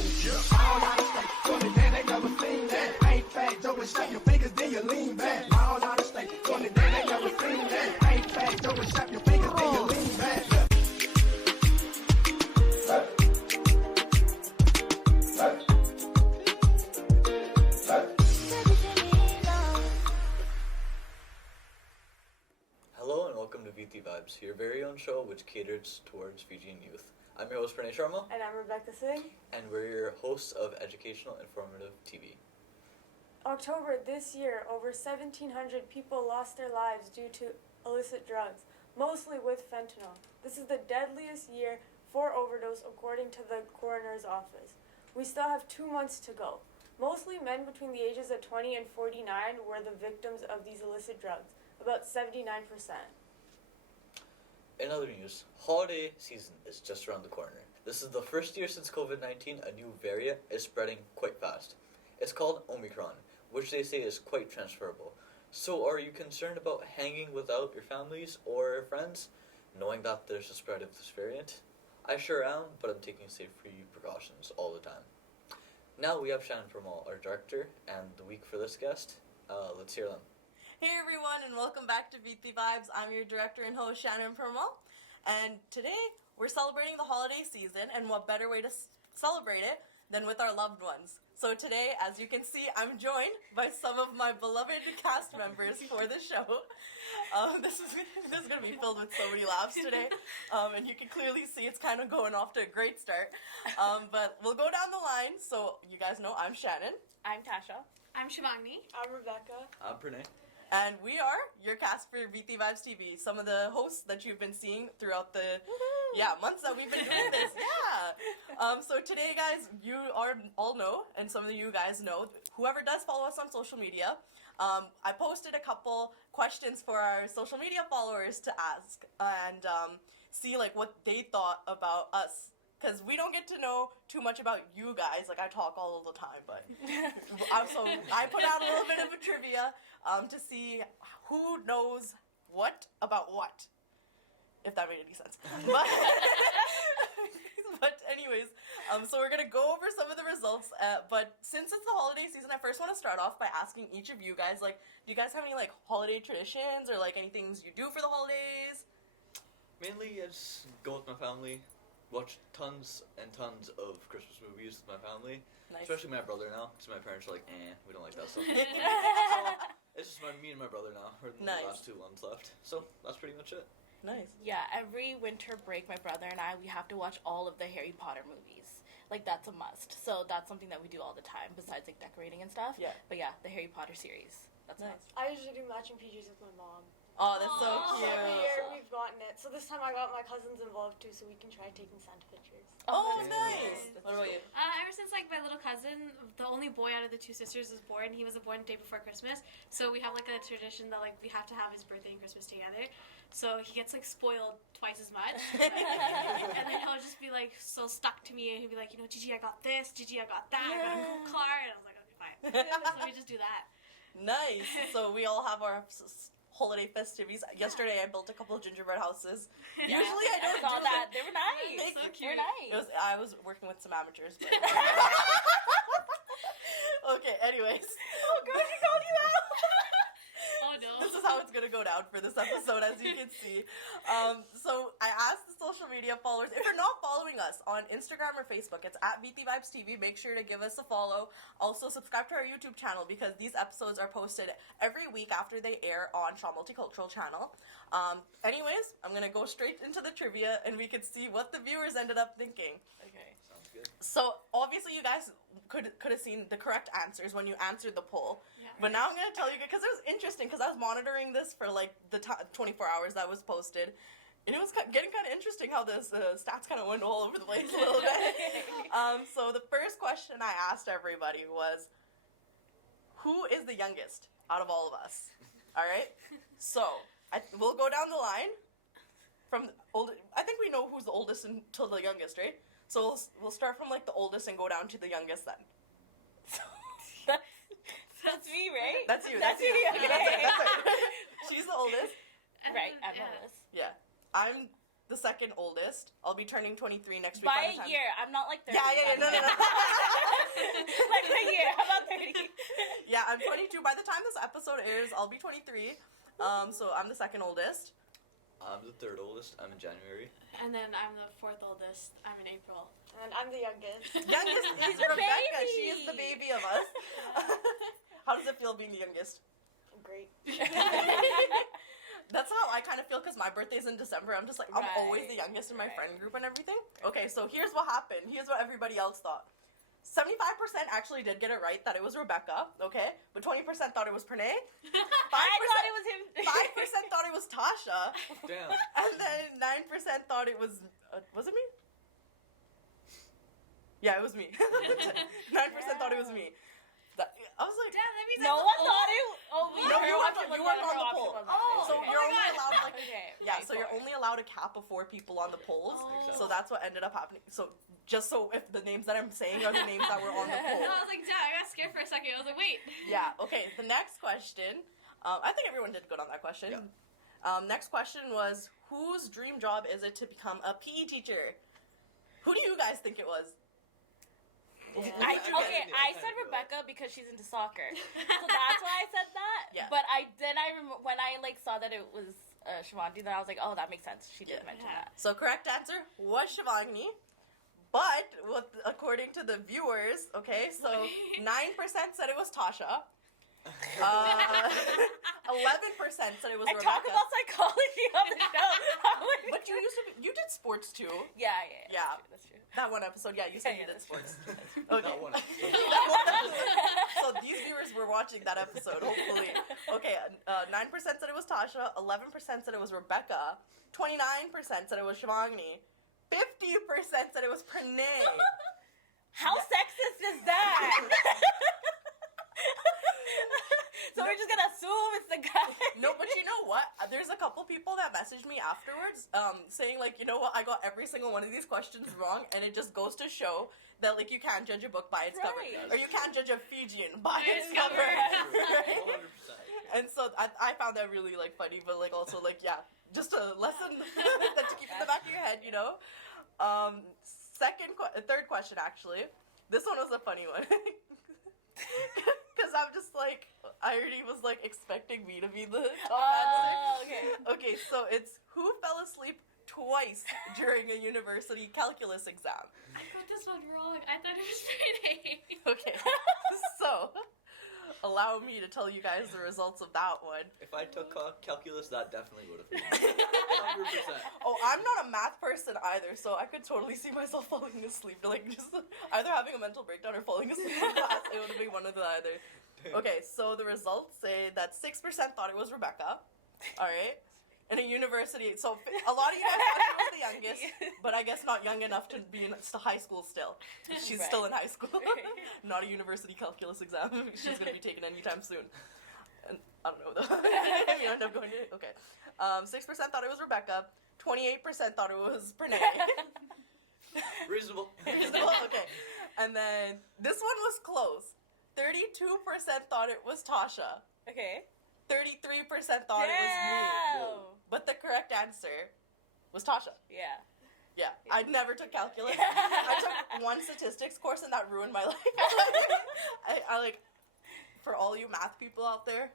cool. All out of state, so the day they never seen that. Ain't fat, Joe, and snap your fingers, then you lean back. All out of state, so the day they never seen that. Ain't fat, Joe, and snap your fingers, then you lean back. Hello and welcome to Viti Vibes, your very own show which caters towards Fijian youth. I'm your host Pranay Sharma. And I'm Rebecca Singh. And we're your hosts of Educational Informative TV. October this year, over 1,700 people lost their lives due to illicit drugs, mostly with fentanyl. This is the deadliest year for overdose according to the coroner's office. We still have 2 months to go. Mostly men between the ages of 20 and 49 were the victims of these illicit drugs, about 79%. In other news, holiday season is just around the corner. This is the first year since COVID-19 a new variant is spreading quite fast. It's called Omicron, which they say is quite transferable. So are you concerned about hanging without your families or friends, knowing that there's a spread of this variant? I sure am, but I'm taking safety precautions all the time. Now we have Shannon Permal, our director, and the week for this guest. Let's hear them. Hey everyone, and welcome back to Viti Vibes. I'm your director and host, Shannon Permal. And today, we're celebrating the holiday season, and what better way to celebrate it than with our loved ones. So today, as you can see, I'm joined by some of my beloved cast members for the show. This is going to be filled with so many laughs today, and you can clearly see it's kind of going off to a great start. But we'll go down the line. So you guys know I'm Shannon. I'm Tasha. I'm Shivani. I'm Rebecca. I'm Pranay. And we are your cast for Viti Vibes TV. Some of the hosts that you've been seeing throughout the months that we've been doing this. Yeah. So today, guys, you all know, and some of you guys know, whoever does follow us on social media, I posted a couple questions for our social media followers to ask and see like what they thought about us. Because we don't get to know too much about you guys. Like, I talk all the time, but... so I put out a little bit of a trivia to see who knows what about what. If that made any sense. But anyways, so we're going to go over some of the results. But since it's the holiday season, I first want to start off by asking each of you guys, like, do you guys have any, like, holiday traditions or, like, any things you do for the holidays? Mainly, I just go with my family. Watch tons and tons of Christmas movies with my family. Nice. Especially my brother now, because my parents are like, we don't like that stuff. So it's just me and my brother now, or the last 2 ones left. So that's pretty much it. Nice. Yeah, every winter break, my brother and I, we have to watch all of the Harry Potter movies. Like, that's a must. So that's something that we do all the time, besides, like, decorating and stuff. Yeah. But yeah, the Harry Potter series. That's nice. I usually do matching PJs with my mom. Oh, that's so cute. Every year we've gotten it. So this time I got my cousins involved too, so we can try taking Santa pictures. Oh, nice. What about you? Ever since like my little cousin, the only boy out of the 2 sisters was born. He was born the day before Christmas, so we have like a tradition that like we have to have his birthday and Christmas together. So he gets like spoiled twice as much, and then he'll just be like so stuck to me, and he'll be like, Gigi, I got this. Gigi, I got that. I got a cool car, and I was like, okay, fine. So we just do that. Nice. So we all have our holiday festivities. Yesterday I built a couple of gingerbread houses. Yeah. Usually I don't saw do that. They were nice. So cute. They were nice. I was working with some amateurs. But... Okay, anyways. Oh, girl, she called you out. Oh no. This is how it's gonna go down for this episode, as you can see. So I asked the social media followers, if you're not following us on Instagram or Facebook, it's at Viti Vibes TV. Make sure to give us a follow. Also, subscribe to our YouTube channel because these episodes are posted every week after they air on Multicultural channel. Anyways, I'm gonna go straight into the trivia and we could see what the viewers ended up thinking. Okay. Sounds good. So obviously you guys could have seen the correct answers when you answered the poll. Yeah. But now I'm going to tell you, because it was interesting, because I was monitoring this for like the 24 hours that was posted, and it was getting kind of interesting how this stats kind of went all over the place a little bit. So the first question I asked everybody was, who is the youngest out of all of us? All right? So we'll go down the line from I think we know who's the oldest until the youngest, right? So we'll start from like the oldest and go down to the youngest then. That's me, right? That's you. That's you. you. Okay. That's it. She's the oldest. Right, I'm the oldest. Yeah. I'm the second oldest. I'll be turning 23 next week. By the a time- year. I'm not like 30. Yeah, no. Like a year. How about 30? Yeah, I'm 22. By the time this episode airs, I'll be 23. So I'm the second oldest. I'm the third oldest. I'm in January. And then I'm the fourth oldest. I'm in April. And I'm the youngest. Youngest is The Rebecca. baby. She is the baby of us. How does it feel being the youngest? Great. That's how I kind of feel because my birthday's in December. I'm just like, I'm always Right, the youngest in my right. friend group and everything. Okay, so here's what happened. Here's what everybody else thought. 75% actually did get it right that it was Rebecca, okay? But 20% thought it was Pranay. 5% I thought it was him. 5% thought it was Tasha. Damn. And then 9% thought it was it me? Yeah, it was me. 9% thought it was me. I was like, Damn, that means No I'm one the thought it. Oh, we No, her you weren't option on- you was weren't not- on her the option poll. was not. Oh, so Okay. you're my only God. allowed like Okay. yeah, right, so you're four. only allowed a cap of 4 people on the polls. Oh. So that's what ended up happening. So just so if the names that I'm saying are the names that were on the No, poll. I was like, damn, I got scared for a second. I was like, wait. Yeah. Okay. The next question. I think everyone did good on that question. Yeah. Next question was, whose dream job is it to become a PE teacher? Who do you guys think it was? I said Rebecca because she's into soccer, so that's why I said that. Yeah. But when I like saw that it was Shivanti, then I was like, oh, that makes sense. She did Yeah. mention Yeah. that. So correct answer was Shivani. But according to the viewers, okay, so 9% said it was Tasha. 11% said it was I Rebecca. talk about psychology on the show. But you did sports too. Yeah. Yeah. That's true. That one episode, yeah, you said you did Yeah, that's true. sports. That's Okay. That one episode. That one episode. So these viewers were watching that episode, hopefully. Okay, 9% said it was Tasha, 11% said it was Rebecca, 29% said it was Shivani, 50% said it was Pranay. How sexist is that? So we're just gonna assume it's the guy. No, but you know what? There's a couple people that messaged me afterwards, saying like, you know what? I got every single one of these questions wrong, and it just goes to show that like you can't judge a book by its cover, Right. or you can't judge a Fijian by By its its cover. cover. 100%. And so I found that really like funny, but like also like yeah, just a lesson that to keep in the back of your head, you know. Third question actually. This one was a funny one. Because I'm just like, I already was like expecting me to be the top Oh, answer. okay. Okay, so it's who fell asleep twice during a university calculus exam. I got this one wrong. I thought it was Friday. Okay, so allow me to tell you guys the results of that one. If I took calculus, that definitely would have been 100%. Oh, I'm not a math person either, so I could totally see myself falling asleep, like just either having a mental breakdown or falling asleep in class. It would be one of the either. Okay, so the results say that 6% thought it was Rebecca. All right. In a university, so a lot of you guys thought she was the youngest, but I guess not young enough to be in high school still. She's still in high school. Not a university calculus exam. She's going to be taken anytime soon. And I don't know though. You end up going to, okay. 6% thought it was Rebecca. 28% thought it was Pranay. Reasonable. Reasonable? Okay. And then this one was close. 32% thought it was Tasha. Okay. 33% thought it was me. Damn. But the correct answer was Tasha. Yeah. Yeah, I never took calculus. I took one statistics course and that ruined my life. I like, for all you math people out there,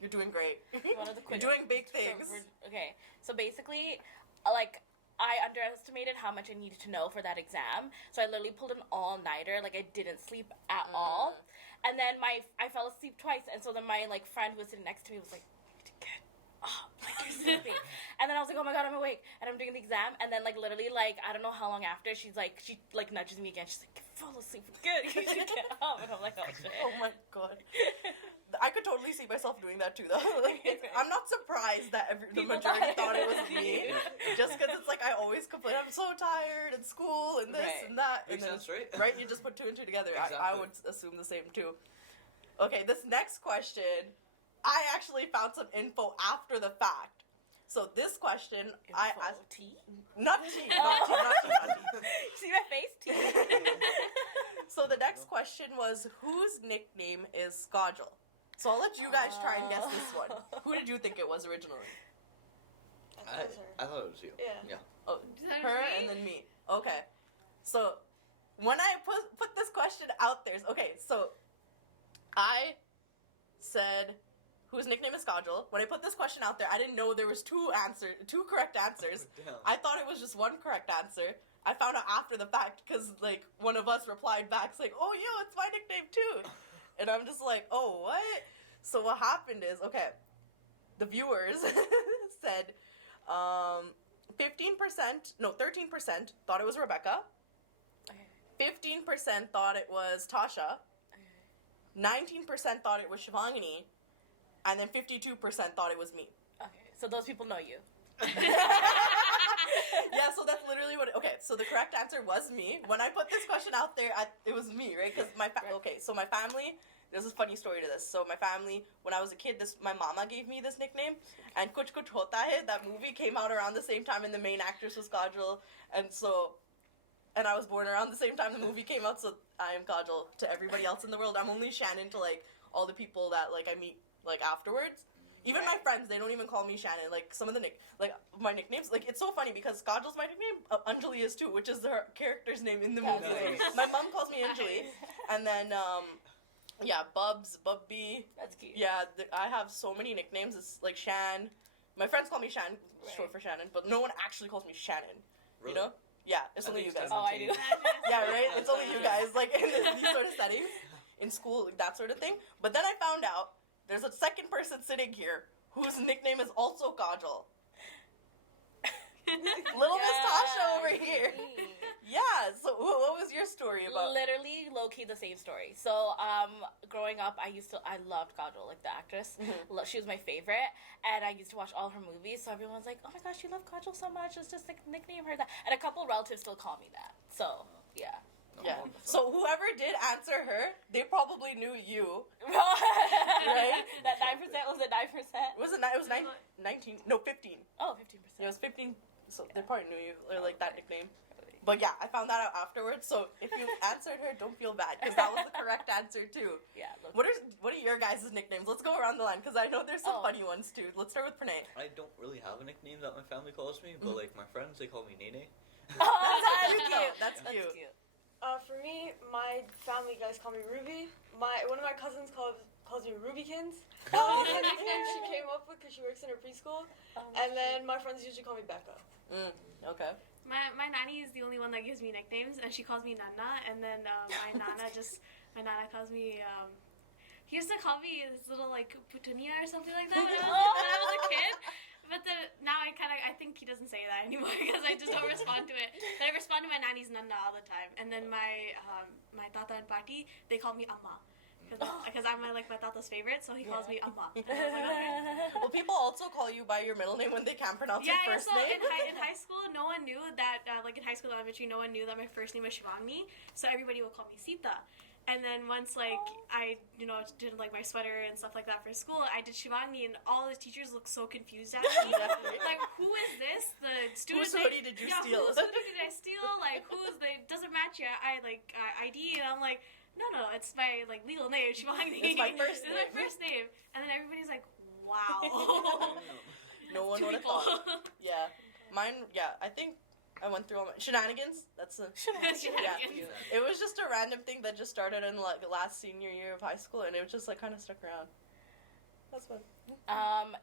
you're doing great. One of the You're quick- doing big things. Okay, so basically, like, I underestimated how much I needed to know for that exam, so I literally pulled an all-nighter. Like, I didn't sleep at all, and then I fell asleep twice, and so then my like friend who was sitting next to me was like, "You need to get up, like you're sleeping," and then I was like, "Oh my god, I'm awake," and I'm doing the exam, and then like literally like I don't know how long after she nudges me again. She's like, "Fall asleep again. You should get up," and I'm like, "Oh shit." Oh my god. I could totally see myself doing that too, though. Like, I'm not surprised that the People majority thought thought it it was was me. you. Just because it's like I always complain, I'm so tired in school and this Right. and that. Makes and then, sense, right? Right? You just put two and two together. I Exactly. would assume the same too. Okay, this next question, I actually found some info after the fact. So this question, I asked. Tea? Not tea, not tea, not tea, not tea. See my face? Tea. So the next question was, whose nickname is Skajal? So I'll let you guys try and guess this one. Who did you think it was originally? I thought it was her. I thought it was you. Yeah. Oh, Is that her me? and then me. Okay. So when I put this question out there, okay, so I said whose nickname is Kajal. When I put this question out there, I didn't know there was two correct answers. Damn. I thought it was just one correct answer. I found out after the fact because like one of us replied back like, "Oh, yo, it's my nickname too," and I'm just like, "Oh, what?" So what happened is, okay, the viewers said 13% thought it was Rebecca. 15% thought it was Tasha. 19% thought it was Shivangini. And then 52% thought it was me. Okay, so those people know you. Yeah, so that's literally what. Okay, so the correct answer was me. When I put this question out there, it was me, right? Because so my family. There's a funny story to this. So my family, when I was a kid, my mama gave me this nickname, and Kuch Kuch Hota Hai, that movie came out around the same time, and the main actress was Kajal, and I was born around the same time the movie came out, so I am Kajal to everybody else in the world. I'm only Shannon to like all the people that like I meet like afterwards. Even my friends, they don't even call me Shannon. Like some of the my nicknames, like it's so funny because Kajal's my nickname. Anjali is too, which is her character's name in the movie. Nice. My mom calls me Anjali, and then Bubs, Bubby. That's cute. Yeah, I have so many nicknames. It's like Shan. My friends call me Shan, short for Shannon, but no one actually calls me Shannon. Really? You know? Yeah, it's I only think you guys. Oh, I do. Yeah, right? It's only you guys, like, in these sort of settings, in school, like, that sort of thing. But then I found out there's a second person sitting here whose nickname is also Kajal. Little Miss Tasha over here. Yeah, so what was your story about? Literally, low-key the same story. So, growing up, I loved Kajol, like the actress. She was my favorite, and I used to watch all her movies, so everyone's like, oh my gosh, you love Kajol so much, let's just, like, nickname her that. And a couple relatives still call me that, so, yeah. Yeah. So whoever did answer her, they probably knew you. Right? That 9%, was it 9%? It was 19, no, 15. Oh, 15%. It was 15, so they probably knew you, or like that nickname. But yeah, I found that out afterwards, so if you answered her, don't feel bad, because that was the correct answer too. Yeah. What are your guys' nicknames? Let's go around the line, because I know there's some funny ones too. Let's start with Pranay. I don't really have a nickname that my family calls me, but like my friends, they call me Nene. Oh, That's that's cute. cute. That's cute. For me, my family guys call me Ruby. One of my cousins calls me Rubykins. That was the nickname she came up with because she works in a preschool. And then my friends usually call me Becca. Okay. My nanny is the only one that gives me nicknames, and she calls me Nana. And then my nana calls me. He used to call me his little like Putunia or something like that when I was a kid. But then now I think he doesn't say that anymore because I just don't respond to it. But I respond to my nanny's Nana all the time. And then my tata and party, they call me Amma. Because I'm my tata's favorite, so he calls me Amma. And I was like, okay. Well, people also call you by your middle name when they can't pronounce your first so name. in high school, no one knew that, in high school elementary, no one knew that my first name was Shivangni, so everybody would call me Sita. And then once, I, did, my sweater and stuff like that for school, I did Shivangni, and all the teachers looked so confused at me. Like, who is this? The student... Whose hoodie did you steal? Whose hoodie did I steal? Like, doesn't match your, ID, and I'm like... No, it's my legal name, Shivangni. It's my first name. It's my first name. And then everybody's like, wow. No one would have thought. Yeah. Mine, I think I went through all my... Shenanigans? That's a... Shenanigans. It was just a random thing that just started in, the last senior year of high school, and it was just, kind of stuck around. That's fun.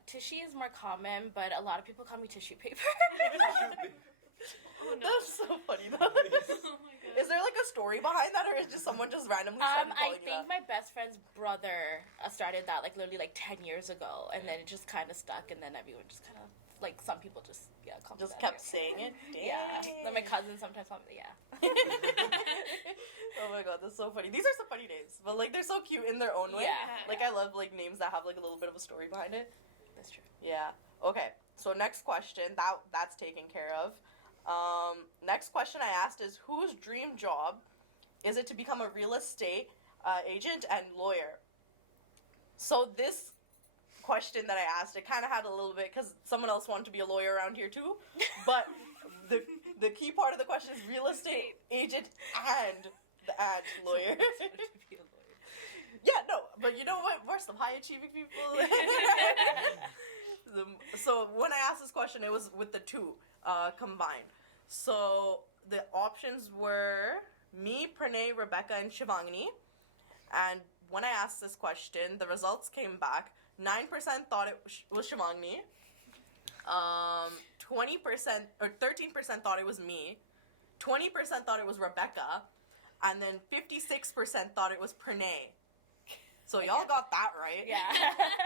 Tushy is more common, but a lot of people call me tissue paper. Oh, no. That's so funny, though. Oh my god. Is there, a story behind that, or is just someone just randomly started I calling you think that? my best friend's brother started that, literally, 10 years ago, and then it just kind of stuck, and then everyone just kind of, some people just, call me Just that. kept saying it? Dang. Yeah. Then my cousin sometimes call me, Oh my god, that's so funny. These are some funny names, but, they're so cute in their own way. Yeah. I love, names that have, a little bit of a story behind it. That's true. Yeah. Okay, so next question, that's taken care of. Next question I asked is, whose dream job is it to become a real estate agent and lawyer? So this question that I asked, it kind of had a little bit, because someone else wanted to be a lawyer around here too, but the key part of the question is real estate agent and lawyer. Yeah, no, but you know what? We're some high achieving people. So when I asked this question, it was with the two combined. So the options were me, Pranay, Rebecca, and Shivangani. And when I asked this question, the results came back. 9% thought it was Shivangani. 20% or 13% thought it was me. 20% thought it was Rebecca. And then 56% thought it was Pranay. So y'all got that right. Yeah.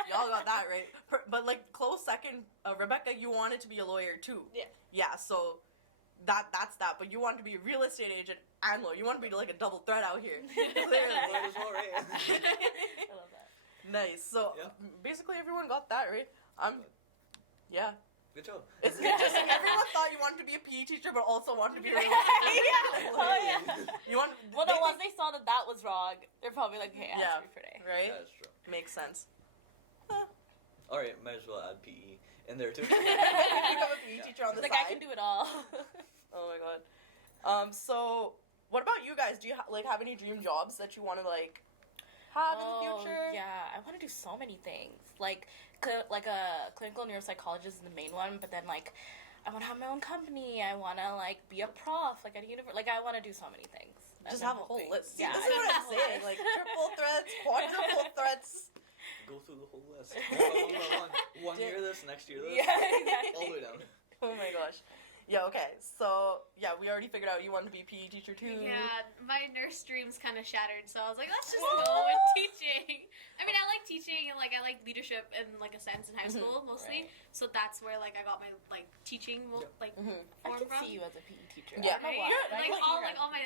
Y'all got that right. But like close second, Rebecca, you wanted to be a lawyer too. Yeah. Yeah. So that's that. But you wanted to be a real estate agent and lawyer. You want to be like a double threat out here. Clearly. Might as well, right? I love that. Nice. So Yeah. basically everyone got that right. Yeah. Good job. It's interesting. Everyone thought you wanted to be a PE teacher, but also wanted to be a real estate Yeah. Oh, yeah. You want? Well, no, once they saw that was wrong, they're probably like, "Hey, Yeah. answer me for today." Right? That is true. Makes sense. All right, might as well add PE in there too. Become a PE teacher on the It's like side. I can do it all. Oh my god. So what about you guys? Do you have any dream jobs that you want to like have in the future? Yeah, I want to do so many things. Like a clinical neuropsychologist is the main one, but then like I want to have my own company. I want to like be a prof, like at a university. Like I want to do so many things. Just I've have a been whole hoping. list. See, Yeah, this I is what just I'm have a saying. list. Like triple threats, quadruple threats. Go through the whole list. One year this, next year this. Yeah, exactly. All the way down. Oh my gosh. Yeah, okay. So, yeah, we already figured out you want to be a PE teacher too. Yeah, my nurse dream's kind of shattered, so I was like, let's just go with teaching. I mean, I like teaching and like I like leadership in like a sense in high school mostly. Right. So that's where like I got my like teaching like I form can from. see you as a PE teacher. Yeah. I don't know Right? why. Like I all can see all my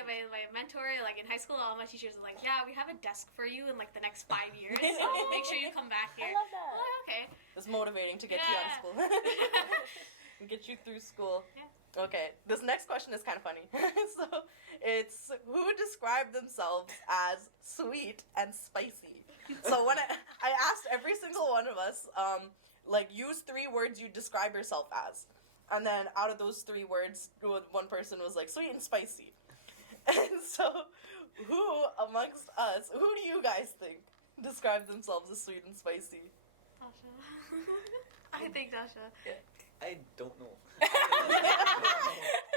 mentor like in high school, all my teachers are like, yeah, we have a desk for you in like the next 5 years. So make sure you come back I here. love that. Oh, okay. It's motivating to get you out of school. Get you through school. Yeah. Okay, this next question is kind of funny. So, it's who described themselves as sweet and spicy? So when I asked every single one of us, like use 3 words you describe yourself as. And then out of those 3 words, one person was like sweet and spicy. And so who amongst us, who do you guys think describe themselves as sweet and spicy? Dasha. I think Dasha. I don't know.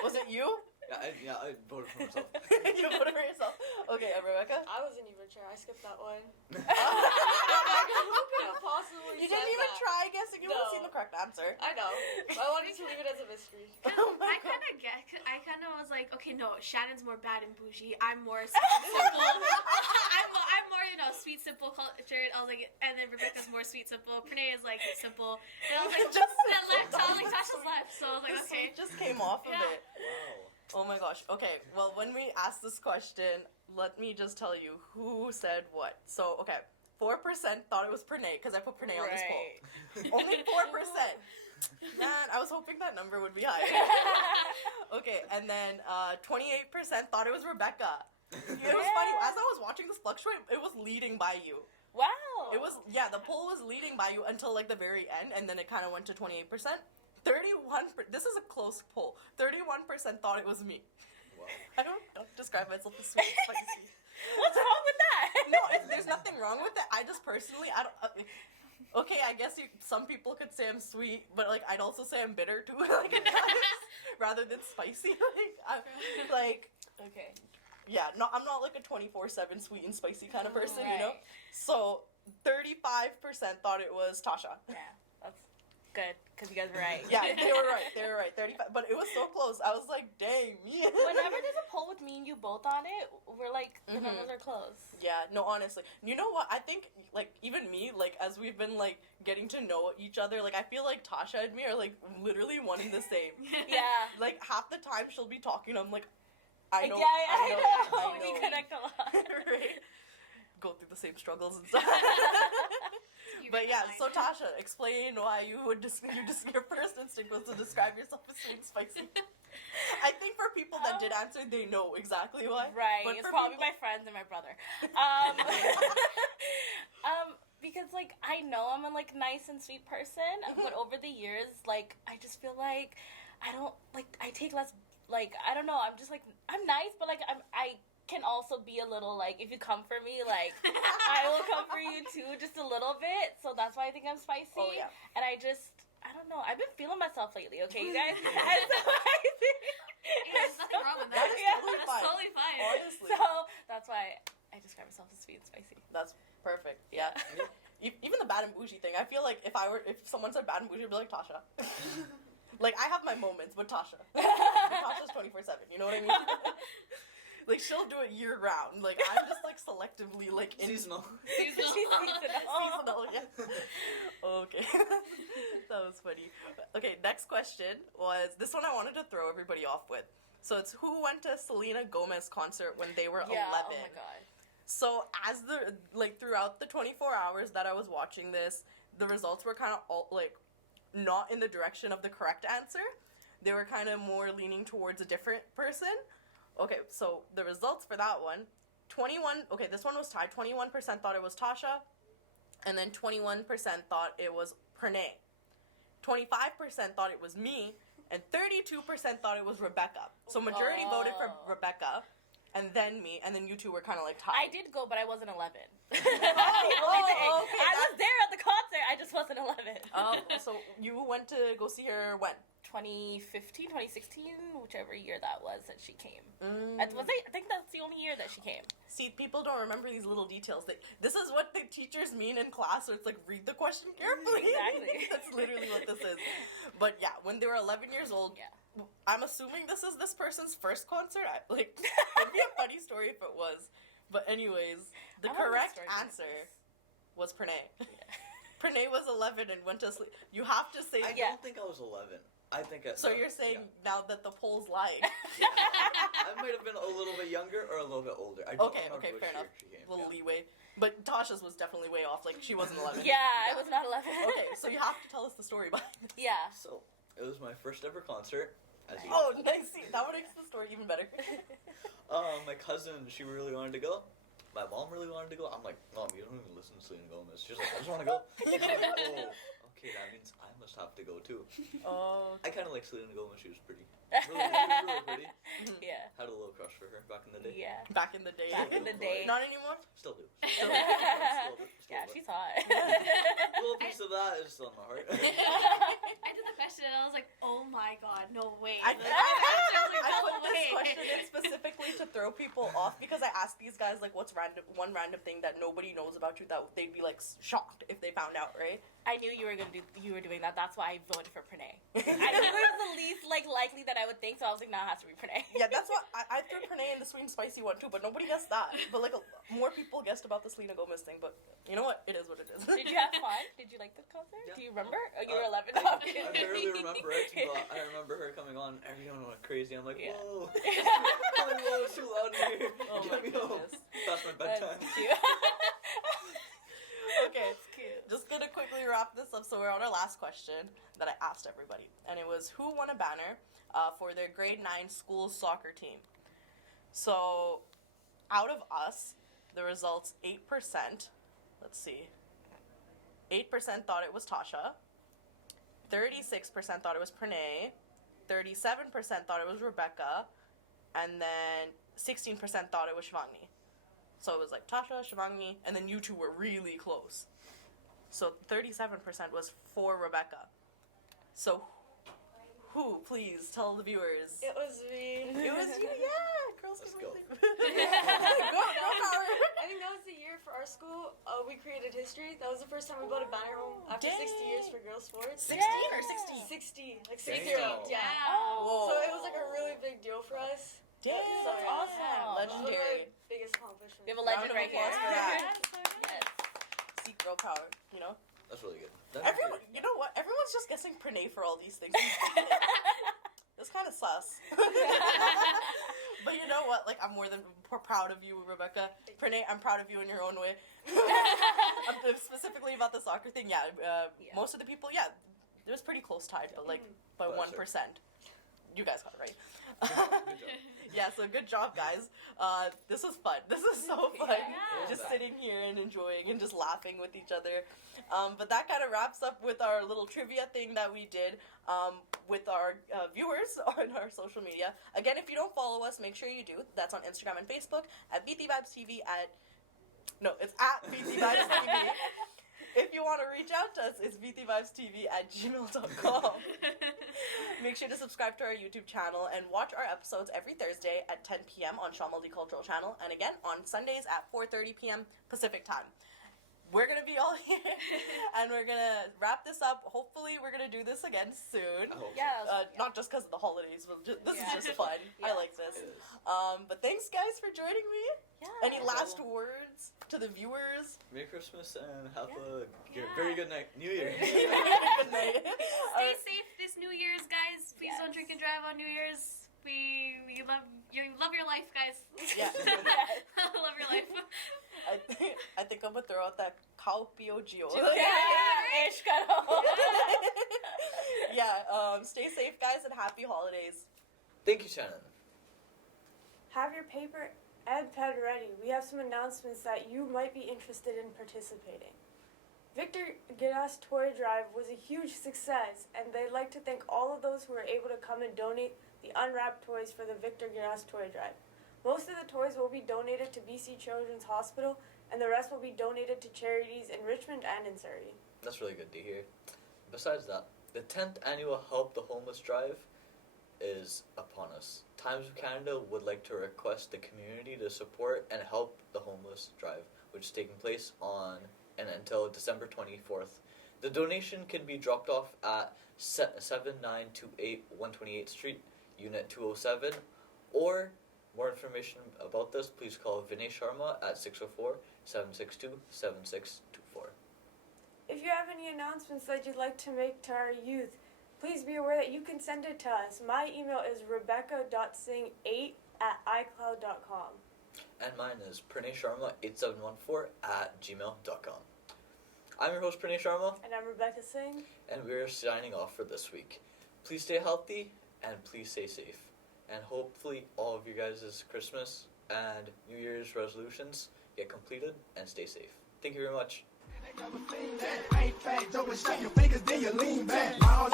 Was it you? Yeah, I voted for myself. You voted for yourself. Okay, Rebecca? I wasn't even sure. I skipped that one. You Who could have possibly didn't said even that? try guessing. You would have No. seen the correct answer. I know. I wanted to leave it as a mystery. Oh my I God. kind of was like, okay, no, Shannon's more bad and bougie. I'm more sweet and simple. I'm more, sweet, simple, cultured. I was like, and then Rebecca's more sweet, simple. Pranay is like simple. And I was like, Just that left, simple. like Tasha's left. So I was like, The okay. sweet just came off of Yeah. it. Wow. Oh my gosh. Okay, well, when we asked this question, let me just tell you who said what. So, okay, 4% thought it was Pranay, because I put Pranay on this poll. Only 4%. Man, I was hoping that number would be higher. Okay, and then 28% thought it was Rebecca. It was funny, as I was watching this fluctuate, it was leading by you. Wow. It was, yeah, the poll was leading by you until like the very end, and then it kind of went to 28%. 31%, this is a close poll. 31% thought it was me. Wow. I don't describe myself as sweet and spicy. What's wrong with that? No, there's nothing wrong with it. I just personally, I don't. Okay, I guess some people could say I'm sweet, but like I'd also say I'm bitter too, like rather than spicy. Okay. Yeah, no, I'm not like a 24/7 sweet and spicy kind of person, you know. Right. So 35% thought it was Tasha. Yeah, that's good because you guys were right. Yeah, they were right. They were right. 35, but it was so close. I was like, dang, me. Whenever there's a poll with me and you both on it, we're like the Mhm. numbers are close. Yeah, no, honestly. You know what? I think, like, even me, like, as we've been, like, getting to know each other, like, I feel like Tasha and me are, like, literally one and the same. Yeah. Like, half the time she'll be talking, I'm like, I know. Yeah, I know. I We know. connect a lot. Right? Go through the same struggles and stuff. But yeah, so Tasha, explain why you would your first instinct was to describe yourself as sweet and spicy. I think for people that did answer, they know exactly why. Right. But It's for probably people- my friends and my brother. Because like I know I'm a like nice and sweet person, but over the years, like I just feel like I don't like I take less. Like I don't know. I'm just like I'm nice, but like I can also be a little like if you come for me, like I will come for you too, just a little bit. So that's why I think I'm spicy. Oh, yeah. And I just myself lately, okay, you guys? And so I think There's nothing wrong with That that. is Yeah. totally That's fine. totally fine. Honestly, so that's why I describe myself as sweet and spicy. that's perfect. Yeah. Even the bad and bougie thing. I feel like if someone said bad and bougie, I'd be like Tasha. Like I have my moments, but Tasha. Tasha's 24/7. You know what I mean? Like she'll do it year round. Like I'm just like selectively like in Seasonal. Seasonal. seasonal. Yeah. Okay. That was funny. Okay, next question was this one I wanted to throw everybody off with. So it's who went to Selena Gomez concert when they were 11? Yeah, oh my god. So as throughout the 24 hours that I was watching this, the results were kind of all like not in the direction of the correct answer. They were kind of more leaning towards a different person. Okay, so the results for that one, this one was tied. 21% thought it was Tasha, and then 21% thought it was Pranay. 25% thought it was me, and 32% thought it was Rebecca. So majority voted for Rebecca, and then me, and then you two were kind of like tied. I did go, but I wasn't 11. okay, I was there at the concert, I just wasn't 11. So you went to go see her when? 2015, 2016, whichever year that was that she came. Mm. I think that's the only year that she came. See, people don't remember these little details. This is what the teachers mean in class, so it's like, read the question carefully. Exactly. That's literally what this is. But yeah, when they were 11 years old, Yeah. I'm assuming this is this person's first concert. It'd be a funny story if it was. But anyways, the I love correct stories like answer this. was Pranay. Pranay was 11 and went to sleep. You have to say... I Yeah. don't think I was 11. I think I... So no, you're saying yeah. now that the polls lied. I might have been a little bit younger or a little bit older. I don't Okay, remember which fair year enough. she came. Little Yeah. leeway. But Tasha's was definitely way off. Like, she wasn't 11. Yeah, I was not 11. Okay, so you have to tell us the story behind this. Yeah. So, it was my first ever concert. As you Oh, nice. See, that would make the story even better. My cousin, she really wanted to go. My mom really wanted to go. I'm like, Mom, you don't even listen to Selena Gomez. She's like, I just want to go. And I'm like, oh, okay, that means I must have to go too. Oh. I kind of like Selena Gomez. She was pretty. Really pretty. Yeah. Had a little crush for her back in the day. Yeah. Back in the day. Back in the day. Not anymore? Still do. Still do. Yeah, she's hot. A little piece of that is still in my heart. I did the question and I was like, oh my god, no way. I Like, was like, I no put this way. question in specifically to throw people off because I asked these guys, like, what's one random thing that nobody knows about you that they'd be, like, shocked if they found out, right? I knew you were doing that. That's why I voted for Pranay. I knew it was the least likely that I would think, so I was like, nah, it has to be Pranay. Yeah, that's what I threw Pranay in the sweet and spicy one too, but nobody guessed that. But like more people guessed about the Selena Gomez thing. But you know what? It is what it is. Did you have fun? Did you like the concert? Yeah. Do you remember? Oh, you were 11. I barely remember it, but I remember her coming on. Everyone went crazy. I'm like, Yeah. whoa. Whoa, it's too loud in here. Oh Get my me home. goodness. That's my bedtime. That's cute. Okay, That's cute. just gonna quickly wrap this up. So we're on our last question that I asked everybody, and it was who won a banner for their grade 9 school soccer team. So out of us, the results 8%. Let's see. 8% thought it was Tasha. 36% thought it was Pranay. 37% thought it was Rebecca. And then 16% thought it was Shivangni. So it was like Tasha, Shivangni, and then you two were really close. So 37% was for Rebecca. So who, please, tell the viewers. It was me. It was you, yeah. Girls Let's can go. really go, girl power. I think that was the year for our school. We created history. That was the first time we bought a banner home after 60 years for girls sports. 16 or 16? 60, like 60. Damn. Yeah. Oh. So it was like a really big deal for us. Damn. So That's awesome. Legendary. One of my biggest accomplishments. We have a legend Round of right here. applause for that. Yes. See, girl power, you know? That's really good. That's Everyone, good. you know what? Everyone's just guessing Pranay for all these things. It's kind of sus. But you know what? Like, I'm more than proud of you, Rebecca. Pranay, I'm proud of you in your own way. Specifically about the soccer thing, yeah. Yeah. Most of the people, yeah, it was pretty close tied, but like by But 1%. sure. You guys got it right. Good job. Yeah, so good job, guys. This was fun. This is so fun. Yeah. Just sitting here and enjoying and just laughing with each other. But that kind of wraps up with our little trivia thing that we did with our viewers on our social media. Again, if you don't follow us, make sure you do. That's on Instagram and Facebook at Viti Vibes TV it's at Viti Vibes TV. If you want to reach out to us, it's VitiVibesTV@gmail.com. Make sure to subscribe to our YouTube channel and watch our episodes every Thursday at 10 p.m. on Shaw Multicultural channel, and again on Sundays at 4:30 p.m. Pacific time. We're gonna be all here, and we're gonna wrap this up. Hopefully, we're gonna do this again soon. I hope so. Yeah. Not just because of the holidays, but this Yeah. is just fun. I Yeah. like this. It is. But thanks, guys, for joining me. Yeah. Any last words to the viewers? Merry Christmas and have a Yeah. very good night. New Year. Good night. Stay safe this New Year's, guys. Please don't Yes. drink and drive on New Year's. We love your life, guys. Yeah. Love your life. I think I'm gonna throw out that Kaupio Gio. Yeah. Ish, karo. Yeah. Stay safe, guys, and happy holidays. Thank you, Shannon. Have your paper and pen ready. We have some announcements that you might be interested in participating. Victor Giras Toy Drive was a huge success, and they'd like to thank all of those who were able to come and donate the unwrapped toys for the Victor Giras Toy Drive. Most of the toys will be donated to BC Children's Hospital, and the rest will be donated to charities in Richmond and in Surrey. That's really good to hear. Besides that, the 10th annual Help the Homeless Drive is upon us. Times of Canada would like to request the community to support and help the homeless drive, which is taking place on and until December 24th. The donation can be dropped off at 7928 128th Street, Unit 207, or more information about this, please call Vinay Sharma at 604-762-7624. If you have any announcements that you'd like to make to our youth, please be aware that you can send it to us. My email is rebecca.singh8@icloud.com. And mine is pranay.sharma8714@gmail.com. I'm your host, Pranay Sharma, And I'm Rebecca Singh. and we're signing off for this week. Please stay healthy and please stay safe. And hopefully all of you guys' Christmas and New Year's resolutions get completed and stay safe. Thank you very much. Ain't fat, Joe, and snap your fingers, then you lean back. All